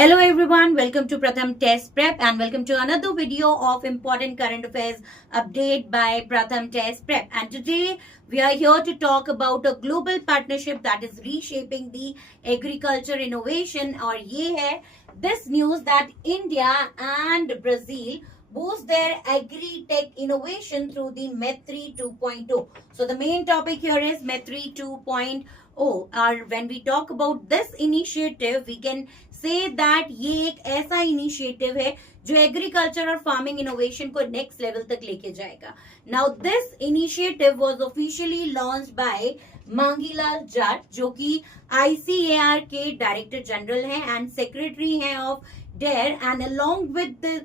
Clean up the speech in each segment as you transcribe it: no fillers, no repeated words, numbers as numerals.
Hello everyone, welcome to Pratham Test Prep and welcome to another video of important current affairs update by Pratham Test Prep. And today we are here to talk about a global partnership that is reshaping the agriculture innovation. और ये है this news that India and Brazil boost their agri-tech innovation through the MET3 2.0. So the main topic here is MET3 2.0. और when we talk about this initiative, we can say that ये एक ऐसा initiative है जो agriculture और farming innovation को next level तक लेके जाएगा. Now this initiative was officially launched by Mangilal Jat, जो कि आईसीएआर के डायरेक्टर जनरल हैं एंड सेक्रेटरी हैं of DARE. And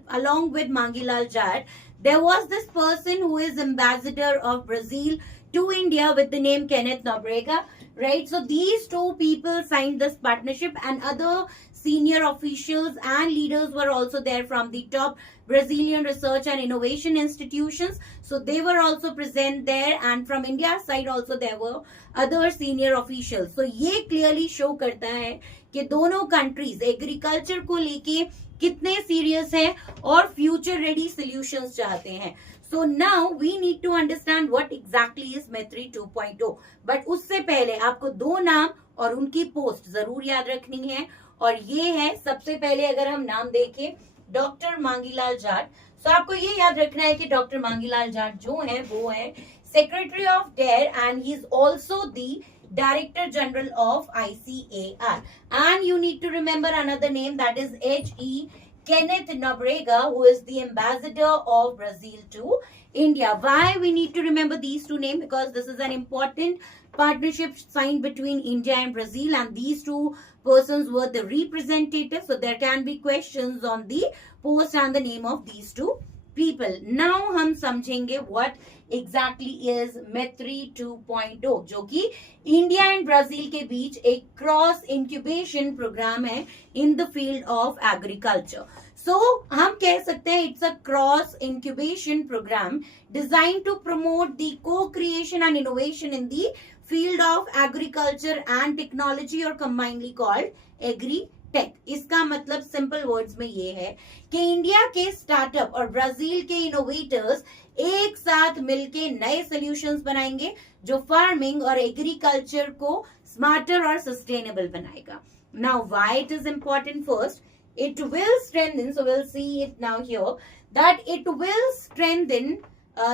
along with Mangilal Jat, there was this person who is ambassador of Brazil to India with the name Kenneth Nobrega, right? So these two people signed this partnership, and other senior officials and leaders were also there from the top Brazilian research and innovation institutions. So they were also present there, and from India's side also there were other senior officials. So ये clearly show करता है कि दोनों countries agriculture को लेके कितने serious हैं और फ्यूचर रेडी सॉल्यूशंस चाहते हैं. So now we need to understand what exactly is MET3 2.0. But उससे पहले आपको दो नाम और उनकी पोस्ट जरूर याद रखनी है. और ये है, सबसे पहले अगर हम नाम देखें, डॉक्टर मांगीलाल जाट. तो आपको ये याद रखना है कि डॉक्टर मांगीलाल जाट जो है वो है secretary of DARE and he is also the Director General of ICAR. And you need to remember another name, that is H.E. Kenneth Nobrega, who is the ambassador of Brazil to India. Why we need to remember these two names? Because this is an important partnership signed between India and Brazil, and these two persons were the representatives. So there can be questions on the post and the name of these two people. Now हम समझेंगे what exactly is MET3 2.0, जो कि India and Brazil के बीच एक cross incubation programme है in the field of agriculture. So हम कह सकते हैं it's a cross incubation programme design to promote the co creation and innovation in the field of agriculture and technology, और combinely called agri tech. इसका मतलब simple words में ये है कि इंडिया के स्टार्टअप और ब्राजील के इनोवेटर्स एक साथ मिलके नए सॉल्यूशंस बनाएंगे जो फार्मिंग और एग्रीकल्चर को स्मार्टर और सस्टेनेबल बनाएगा. Now why it is important? First, it will strengthen, so we'll see it now here, that it will strengthen.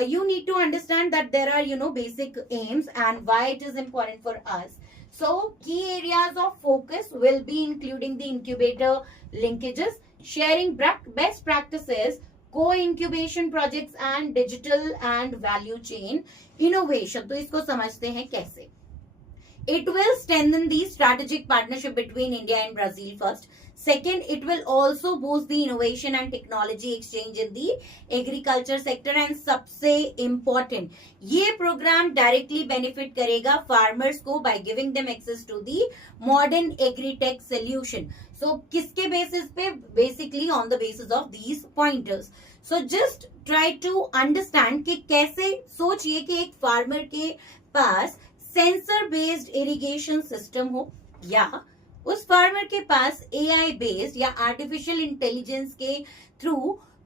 You need to understand that there are basic aims and why it is important for us. So key areas of focus will be including the incubator linkages, sharing best practices, co-incubation projects and digital and value chain innovation. तो इसको समझते हैं कैसे. It will strengthen the strategic partnership between India and Brazil first. Second, it will also boost the innovation and technology exchange in the agriculture sector. And सबसे important, ये program directly benefit करेगा farmers को by giving them access to the modern agri-tech solution. So किसके basis पे? Basically on the basis of these pointers. So just try to understand कि कैसे, सोचिए कि एक farmer के पास सेंसर बेस्ड इरिगेशन सिस्टम हो, या उस फार्मर के पास एआई बेस्ड या आर्टिफिशियल इंटेलिजेंस के थ्रू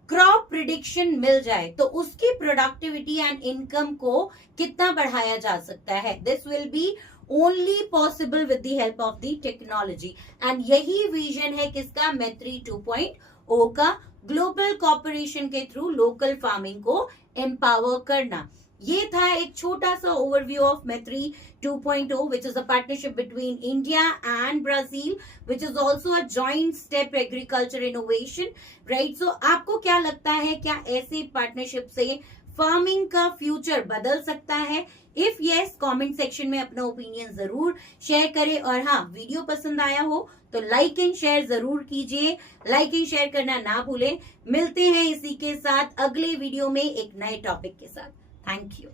क्रॉप प्रिडिक्शन मिल जाए, तो उसकी प्रोडक्टिविटी एंड इनकम को कितना बढ़ाया जा सकता है. This will be only possible with the help of the technology. And यही विजन है किसका? MET3 2.0 का, ग्लोबल कॉर्पोरेशन के थ्रू लोकल फार्मिंग को एम्पावर करना. ये था एक छोटा सा overview of MET3 2.0, which is a partnership between India and Brazil, which is also a joint step agriculture innovation, right? So आपको क्या लगता है, क्या ऐसे पार्टनरशिप से फार्मिंग का फ्यूचर बदल सकता है? इफ यस, कमेंट सेक्शन में अपना ओपिनियन जरूर शेयर करें. और हाँ, वीडियो पसंद आया हो तो लाइक एंड शेयर जरूर कीजिए. लाइक एंड शेयर करना ना भूलें. मिलते हैं इसी के साथ अगले वीडियो में एक नए टॉपिक के साथ. Thank you.